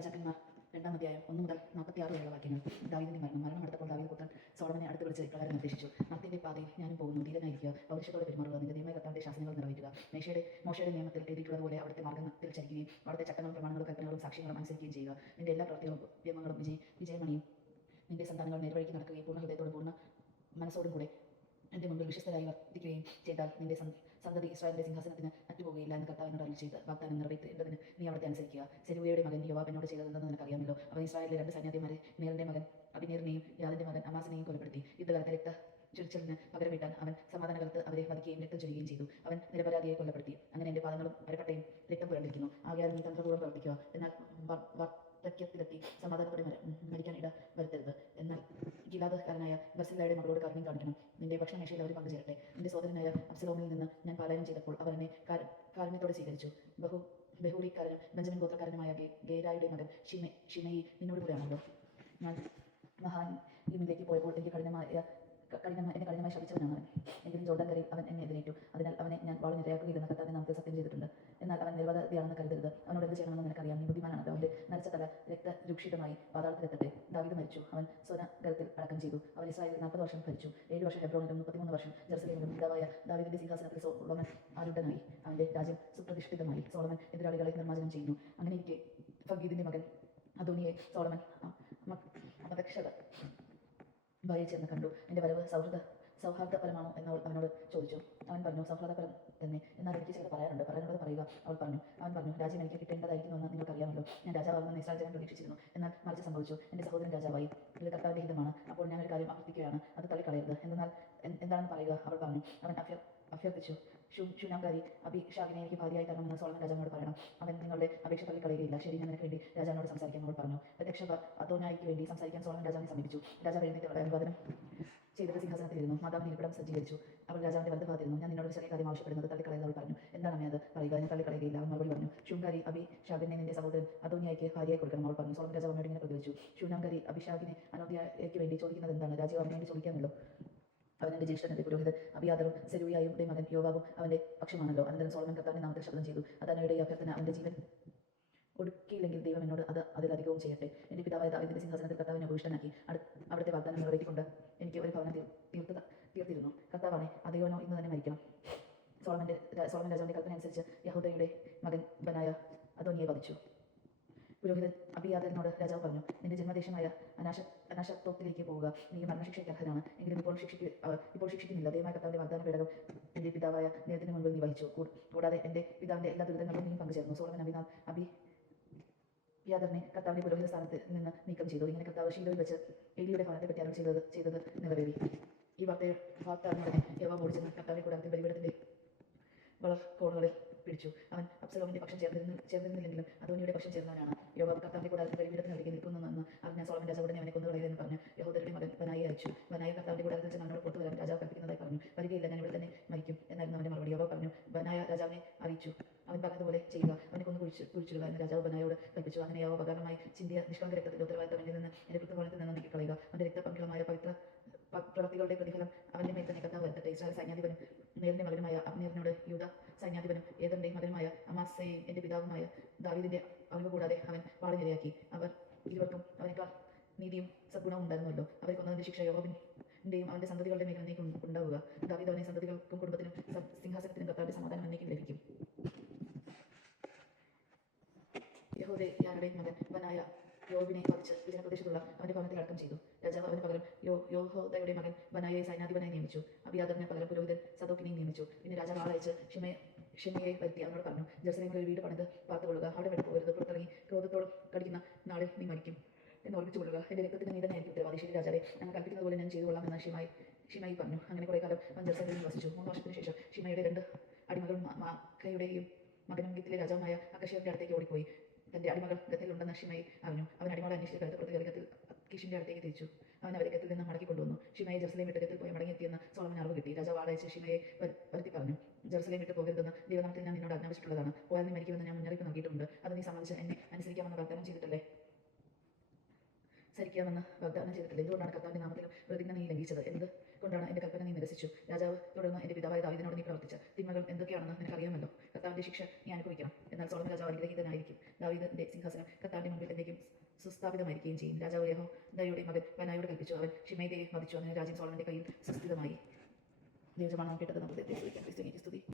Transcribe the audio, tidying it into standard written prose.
രാജാക്കന്മാർ 2-ാം അധ്യായം 1 മുതൽ 46 വരെയുള്ള വാക്യങ്ങൾ. ദാവീദിന്റെ മരണമടുത്തപ്പോൾ ദാവീദ് പുത്രൻ സോളമനെ അടുത്ത് വിളിച്ച് ഇപ്രകാരം നിർദ്ദേശിച്ചു: നർത്തിന്റെ പാതയിൽ ഞാനും പോകുന്നു, ധീരനായിരിക്കുക, പൗരുഷത്തോടെ പെരുമാറുക, നിന്റെ ദൈവമായ കർത്താവിന്റെ ശാസനകൾ നിറവേറ്റുക. മോശയുടെ നിയമത്തിൽ എഴുതിയിട്ടുള്ളതുപോലെ അവിടുത്തെ മാർഗ്ഗത്തിൽ ചരിക്കുകയും അവിടുത്തെ ചട്ടങ്ങളും പ്രമാണങ്ങളും കൽപ്പനകളും സാക്ഷ്യങ്ങളും അനുസരിക്കുകയും ചെയ്യുക. നിന്റെ എല്ലാ പ്രവൃത്തികളും വ്യമങ്ങളും വിജയമണിയും നിന്റെ സന്താനങ്ങൾ നേർവഴിക്ക് നടക്കുകയും പൂർണ്ണ ഹൃദയത്തോടും പൂർണ്ണ മനസ്സോടും കൂടെ എൻ്റെ മുമ്പിൽ വിശ്വസ്തരായി വർത്തിക്കുകയും ചെയ്താൽ നിന്റെ സന്തതി ഇസ്രായേലിന്റെ സിംഹാസനത്തിന് അറ്റുപോകുകയില്ല എന്ന് കർത്താവ് എന്നോട് അരുളിച്ചെയ്ത് വാഗ്ദാനം നിറവേറ്റേണ്ടതിന് നീ അവിടുത്തെ അനുസരിക്കുക. സെരൂയയുടെ മകൻ യോവാബ് എന്നോട് ചെയ്തതെന്ന് നിനക്കറിയാമല്ലോ. അവൻ ഇസ്രായേലിലെ 2 സൈന്യാധിപന്മാരെ, നേറിന്റെ മകൻ അബിനേറിനെയും യാദിന്റെ മകൻ അമാസിനെയും കൊലപ്പെടുത്തി. യുദ്ധകാലത്തെ ചൊരിച്ചിലിന് പകരം വീട്ടാൻ അവൻ സമാധാനകാലത്ത് അവരെ വധിക്കുകയും രക്തം ചൊരിയുകയും ചെയ്തു. അവൻ നിരപരാധിയെ കൊല്ലപ്പെടുത്തി. അങ്ങനെ എൻ്റെ പാദങ്ങളും അരപ്പട്ടയും രക്തം പുരണ്ടിരിക്കുന്നു. ആകയാൽ നീ തന്ത്രപൂർവ്വം പ്രവർത്തിക്കുക, എന്നാൽ വാർദ്ധക്യത്തിലെത്തി സമാധാനത്തോടെ മരിക്കാൻ ഇട വരുത്തരുത്. എന്നാൽ ഗിലാദക്കാരനായ ബർസില്ലായുടെ മകളോട് കാരുണ്യം കാണിക്കണം. നിന്റെ ഭക്ഷണമേശയിൽ അവർ പങ്കുചേരട്ടെ. നിന്റെ സഹോദരനായ അബ്സലോമിൽ നിന്ന് ഞാൻ പലായനം ചെയ്തപ്പോൾ അവർ എന്നെ കാരുണ്യത്തോടെ സ്വീകരിച്ചു. ബഹൂരിക്കാരനും ബെഞ്ചമിൻ ഗോത്രക്കാരനുമായ ഗേരായുടെ മകൻ ഷിമയി നിന്നോട് കൂടെയാണല്ലോ. ഞാൻ മഹായിമിലേക്ക് പോയപ്പോൾ എന്നെ കഠിനമായി ശപിച്ചവനാണ് അവൻ. എങ്കിലും ജോർദാൻ കരയിൽ അവൻ എന്നെ എതിരേറ്റു. അതിനാൽ അവനെ ഞാൻ വാളിനിരയാക്കുകയില്ലെന്ന് കർത്താവിന്റെ നാമത്തിൽ സത്യം ചെയ്തിട്ടുണ്ട്. എന്നാൽ അവൻ നിരപരാധിയാണെന്ന് കരുതരുത്. അവനോട് എന്ത് ചെയ്യണമെന്ന് നിനക്കറിയാം. നീ ബുദ്ധിമാനാണ്. അവന്റെ നരച്ച തല രക്തരൂക്ഷിതമായി പാതാളത്തിലെത്തട്ടെ. ദാവീദ് മരിച്ചു, അവൻ സോനഗരത്തിൽ അടക്കം ചെയ്തു. അവൻ ഇസ്രായേലിൽ 40 വർഷം ഭരിച്ചു. 7 വർഷം ഹെബ്രോണിലും 33 വർഷം ജെറുസലേമിലും. പിതാവായ ദാവീദിന്റെ സിംഹാസനത്തിൽ സോളമൻ ആരൂഢനായി. അവന്റെ രാജ്യം സുപ്രതിഷ്ഠിതമായി. സോളമൻ എതിരാളികളെ നിർമ്മാർജ്ജനം ചെയ്യുന്നു. അങ്ങനെയിരിക്കെ ഫഗീദിന്റെ മകൻ അദോനിയെ സോളമൻ അപദക്ഷത ഭാര്യയെ ചേർന്ന് കണ്ടു. എൻ്റെ വരവ് സൗഹാർദ്ദപരമാണോ എന്ന് അവനോട് ചോദിച്ചു. അവൻ പറഞ്ഞു, സൗഹാർദ്ദപരം തന്നെ, എന്നാൽ എനിക്ക് ചിലത് പറയാനുള്ളത് പറയുക. അവൻ പറഞ്ഞു, രാജ്യം എനിക്ക് കിട്ടേണ്ടതായിരിക്കുമെന്ന് നിങ്ങൾക്കറിയാമല്ലോ. ഞാൻ രാജാവാകുമെന്ന് ഇസ്രായേൽ ജനം പ്രതീക്ഷിച്ചിരുന്നു, എന്നാൽ മറിച്ച് സംഭവിച്ചു. എൻ്റെ സഹോദരൻ രാജാവായി. ഇത് കർത്താവിന്റെ ഹിതമാണ്. അപ്പോൾ ഞാൻ ഒരു കാര്യം അഭ്യർത്ഥിക്കുകയാണ്, അത് തള്ളിക്കളയരുത്. എന്താണെന്ന് പറയുക. അവൻ അഭ്യർത്ഥിച്ചു, ശൂനാംകാരി അബീഷാഗിനെ എനിക്ക് ഭാര്യയായി തരണമെന്ന് സോളമൻ രാജാവിനോട് പറയണം. അവൻ നിങ്ങളുടെ അപേക്ഷ തള്ളിക്കളയുകയില്ല. ശരി, ഞാൻ നിനക്ക് വേണ്ടി രാജാവിനോട് സംസാരിക്കാൻ അവൾ പറഞ്ഞു. പ്രത്യക്ഷ അദോനായിക്ക് വേണ്ടി സംസാരിക്കാൻ സോളമൻ രാജാവിനെ സമീപിച്ചു. രാജാവ് എഴുന്നേറ്റ് അവളെ അഭിവാദനം ചെയ്തത് സിംഹാസനത്തിലിരുന്നു. മാതാവിന് ഇരിപ്പിടം സജ്ജീകരിച്ചു. അവൾ രാജാവിന്റെ വലതുഭാഗത്തിരുന്നു. ഞാൻ നിന്നോട് ചെറിയ കാര്യം ആവശ്യപ്പെടുന്നത് തള്ളിക്കളയെന്ന് അവൾ പറഞ്ഞു. എന്താണ് അമ്മേ അത് പറയുക? എന്നെ തള്ളിക്കളയുകയില്ല. അവൻ മറുപടി പറഞ്ഞു, ശൂനാംകാരി അബീഷാഗിനെ നിന്റെ സഹോദരൻ അദോനിയായിക്ക് ഭാര്യയായി കൊടുക്കണം. അവൾ പറഞ്ഞു. സോളമൻ രാജാവ് അവനോട് ഇങ്ങനെ പ്രതികരിച്ചു, ശൂനാംകാരി അബീഷാഗിനെ അനോദ്യയ്ക്ക് വേണ്ടി ചോദിക്കുന്നത് എന്താണ്? രാജാവ് അവന് വേണ്ടി ചോദിക്കാമല്ലോ. അവൻ എൻ്റെ ജ്യേഷ്ഠന്റെ പുരോഹിതൻ അബിയാദറും സെരൂയായുടെ മകൻ യോവാബും അവന്റെ പക്ഷമാണല്ലോ. അനന്തരം സോളമൻ കർത്താവിന്റെ നാമത്തിൽ ശബ്ദം ചെയ്തു, അദോനിയുടെ ഈ അഭ്യർത്ഥന അവന്റെ ജീവൻ ഒടുക്കിയില്ലെങ്കിൽ ദൈവം എന്നോട് അതിലധികവും ചെയ്യട്ടെ. എൻ്റെ പിതാവായ ദാവീദിന്റെ സിംഹാസനത്തിൽ കർത്താവിനെ ഉപവിഷ്ടനാക്കി അവിടുത്തെ വാഗ്ദാനം നിറവേറ്റിക്കൊണ്ട് എനിക്ക് ഒരു ഭവനം തീർത്തിരുന്നു. കർത്താവാണെ, അദോനോ ഇന്ന് തന്നെ മരിക്കണം. സോളമൻ രാജാവിന്റെ കൽപ്പന അനുസരിച്ച് യഹൂദയുടെ മകൻ ബനായ അദോനിയെ വധിച്ചു. പുരോഹിതൻ അബിയാദറിനോട് രാജാവ് പറഞ്ഞു, നിന്റെ ജന്മദേശമായ അനാശത്തോത്തിലേക്ക് പോവുക. നീ മരണശിക്ഷയ്ക്ക് അർഹനാണ്. എങ്കിലും ഇപ്പോൾ ശിക്ഷിക്കുന്നില്ല. ദൈവമായ കർത്താവിന്റെ വാഗ്ദാന പേടകം എൻ്റെ പിതാവായ നേരത്തിന് മുൻപിൽ നീ വഹിച്ചു. കൂടാതെ എൻ്റെ പിതാവിന്റെ എല്ലാ ദുരിതങ്ങളും നീ പങ്കുചേർന്നു. സോളമൻ അബിയാദറിനെ കർത്താവിന്റെ പുരോഹിത സ്ഥാനത്ത് നിന്ന് നീക്കം ചെയ്തു. ഇങ്ങനെ കർത്താവ് ശീലോയിൽ വെച്ച് ഏലിയുടെ ഭവനത്തെ പറ്റി അരുൾ ചെയ്തത് നിറവേറി. ഈ വാർത്തയുടനെ യോവാബ് ഓടിച്ചെന്ന് കർത്താവിന്റെ കൂടാരത്തിൽ ബലിപീഠത്തിന്റെ വളർക്കോണുകളിൽ പിടിച്ചു. അവൻ അബ്സലോമിന്റെ പക്ഷം ചേർന്നിരുന്നില്ലെങ്കിലും അദോനിയുടെ പക്ഷം ചേർന്നവനാണ്. യോവാബ് കർത്താവിന്റെ കൂടാരത്തിൽ ബലിപീഠത്തിനരികെ നിൽക്കുന്നുവെന്ന് അറിഞ്ഞ സോളമൻ രാജാവ് ഉടനെ അവനെ കൊന്നുകളയില്ലെന്ന് പറഞ്ഞ് യഹൂദരുടെ മകൻ ബനായെ അയച്ചു. ബനായ കർത്താവിന്റെ കൂടാരത്തിൽ വെച്ച് അവനോട് പുറത്തു വരാൻ രാജാവ് കൽപ്പിക്കുന്നതായി പറഞ്ഞു. വരികയില്ല, ഞാൻ ഇവിടെ തന്നെ മരിക്കും എന്നായിരുന്നു അവന്റെ മറുപടി. യോവാബ് പറഞ്ഞു, ബനായ രാജാവിനെ അറിയിച്ചു, അവൻ പറഞ്ഞതുപോലെ ചെയ്യുക, അവനെ കൊന്നു കുഴിച്ചിടുക എന്ന് രാജാവ് ബനായോട് കൽപ്പിച്ചു. അങ്ങനെ യോവാബ് അകാരണമായി ചിന്തിയ നിഷ്കളങ്ക രക്തത്തിന്റെ ഉത്തരവാദിത്തം എന്നിൽ നിന്ന് എൻ്റെ കൃത്യഭവനത്തിൽ നിന്ന് നീക്കിക്കളയുക. അവന്റെ രക്തപങ്കിളമായ പവിത്ര പ്രവൃത്തികളുടെ പ്രതിഫലം അവന്റെ മേൽ തന്നെ കർത്താവ് വരുത്തട്ടെ. ഇസ്രായേൽ സൈന്യാധിപനും നേരിന്റെ മകനുമായ അബ്നേറിനോട് യൂദ സൈന്യാധിപനും ഏദറിന്റെ മകനുമായ അമാസയെയും എൻ്റെ പിതാവുമായ ദാവീദിന്റെ അറിവ് കൂടാതെ അവൻ വാളിനിരയാക്കി. അവർ ഇരുവർക്കും അവനേക്കാൾ നീതിയും സദ്ഗുണവും ഉണ്ടായിരുന്നല്ലോ. അവരെ കൊന്നതിന്റെ ശിക്ഷ യോവാബിന്റെയും അവന്റെ സന്തതികളുടെ മേൽ എന്നേക്കും ഉണ്ടാവുക. ദാവീദ് അവനെ സന്തതികൾക്കും കുടുംബത്തിനും സിംഹാസനത്തിനും കർത്താവിന്റെ സമാധാനം എന്നേക്കും ലഭിക്കും. യഹൂദയുടെ മകൻ ബനായ യോബിനെ വധിച്ച് വിജനപ്രദേശത്തുള്ള അവന്റെ ഭവനത്തിൽ അടക്കം ചെയ്തു. രാജാവ് അവന് പകരം യോഹോദയുടെ മകൻ ബനായയെ സൈന്യാധിപനായി നിയമിച്ചു. അബിയാദറിന് പകരം പുരോഹിതൻ സദോക്കിനെയും നിയമിച്ചു. പിന്നെ രാജാവ് ആളയച്ച് ഷിമയെ വരുത്തി അവനോട് പറഞ്ഞു, ജെറുസലേമിൽ ഒരു വീട് പണിത് പാർത്തുകൊള്ളുക. അവിടെ വിട്ടു പോകരുത്. പുറത്തിറങ്ങി ക്രോധത്തോട് കടിക്കുന്ന നാളിൽ നീ മരിക്കും എന്ന് ഓർമ്മിച്ചു കൊള്ളുക. എൻ്റെ രക്തത്തിന് നീ തന്നെ എനിക്ക് ഉത്തരവാദി. ശരി രാജാവെ, ഞങ്ങൾ കൽപ്പിക്കുന്നത് പോലെ ഞാൻ ചെയ്തു കൊള്ളാം എന്ന് ഷിമയി പറഞ്ഞു. അങ്ങനെ കുറേ കാലം അവൻ ജെറുസലേമിൽ വസിച്ചു. 3 വർഷത്തിന് ശേഷം ഷിമയുടെ 2 അടിമകളും മാഖയുടെയും മകനും ഗത്തിലെ രാജാവുമായ അക്കശ്യന്റെ അടുത്തേക്ക് ഓടിപ്പോയി. തന്റെ അടിമകൾ ഗത്തിലുണ്ടെന്ന് ഷിമയി അറിഞ്ഞു. അവൻ അടിമകളെ അന്വേഷിച്ച് കരുത്തപ്പുറത്ത് ഗത്തിൽ കീഷിന്റെ അടുത്തേക്ക് തിരിച്ചു. അവൻ അവരെ ഗത്തിൽ നിന്ന് മടക്കി കൊണ്ടുവന്നു. ഷിമയെ ജെറുസലേം വിട്ട് ഗത്തിൽ പോയി മടങ്ങിയെത്തിയെന്ന് സോളമൻ അറിവ് കിട്ടി. രാജാവ് ആളയച്ച് ഷിമയെ വരുത്തി പറഞ്ഞു, ജെറുസലേം വിട്ട് പോകരുതെന്ന് ദൈവനാമത്തിൽ ഞാൻ നിന്നോട് ആജ്ഞാപിച്ചിട്ടുള്ളതാണ്. പോയാൽ നീ മരിക്കുമെന്ന് ഞാൻ മുന്നറിയിപ്പ് നൽകിയിട്ടുണ്ട്. അത് നീ സമ്മതിച്ച് എന്നെ അനുസരിക്കാമെന്ന് വാഗ്ദാനം ചെയ്തിട്ടില്ലേ? എന്തുകൊണ്ടാണ് കർത്താവിന്റെ നാമത്തിലും പ്രതിജ്ഞ നീ ലംഘിച്ചത്? എന്തുകൊണ്ടാണ് എൻ്റെ കൽപ്പന നീ നിരസിച്ചു? രാജാവ് തുടർന്ന് എൻ്റെ പിതാവായ ദാവീദിനോട് നീ പ്രവർത്തിച്ച തിന്മകൾ എന്തൊക്കെയാണെന്ന് നിനക്കറിയാമല്ലോ. കർത്താവിന്റെ ശിക്ഷ നീ അനുഭവിക്കണം. എന്നാൽ സോളമൻ രാജാവ് അനുഗ്രഹീതനായിരിക്കും. ദാവീദിന്റെ സിംഹാസനം കർത്താവിന്റെ മുമ്പിൽ എന്നേക്കും സുസ്ഥാപിതമായിരിക്കുകയും ചെയ്യും. രാജാവ് യഹോദയുടെ മകൻ ബനായോട് കൽപ്പിച്ചു. അവൻ ഷിമേയിയെ വധിച്ചു. അങ്ങനെ രാജ്യം സോളമന്റെ കയ്യിൽ സുസ്ഥിതമായി. ദൈവജനമാണ് നാം കേട്ടത്. നമുക്ക് ദൈവത്തെ സ്തുതി.